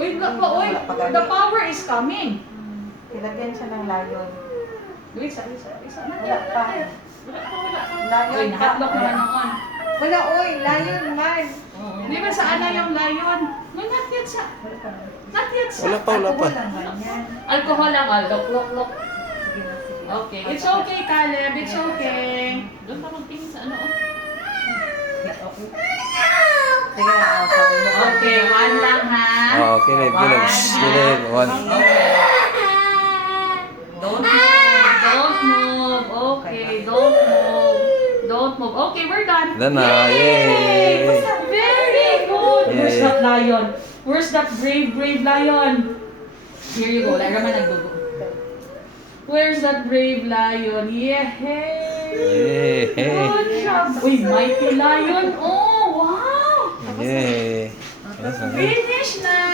Uy, the power is coming. Ilagyan siya ng lion. Wait, isa na. Wala pa. Wala pa. Lion Uy, nahatlok naman noon. Wala, oy, lion man. Di ba saan na yung lion? No, not yet sa. Not yet sa. Wala pa. Alcohol lang man yan. Alcohol lang, look. Sige na, sige. Okay, it's okay, Caleb. It's okay. Doon pa magtingin sa ano, oh. Sige na, sabi mo. Okay, one lang, ha? Oh, kilig. One. Don't move. Okay, don't move. Okay, we're done. Done na. Yay! Very good. Yay. Where's that lion? Where's that brave lion? Here you go. Like naman nagdugo. Where's that brave lion? Yay! Yay! Good job. Uy, mighty lion. Oh, wow. Yay! Finish na.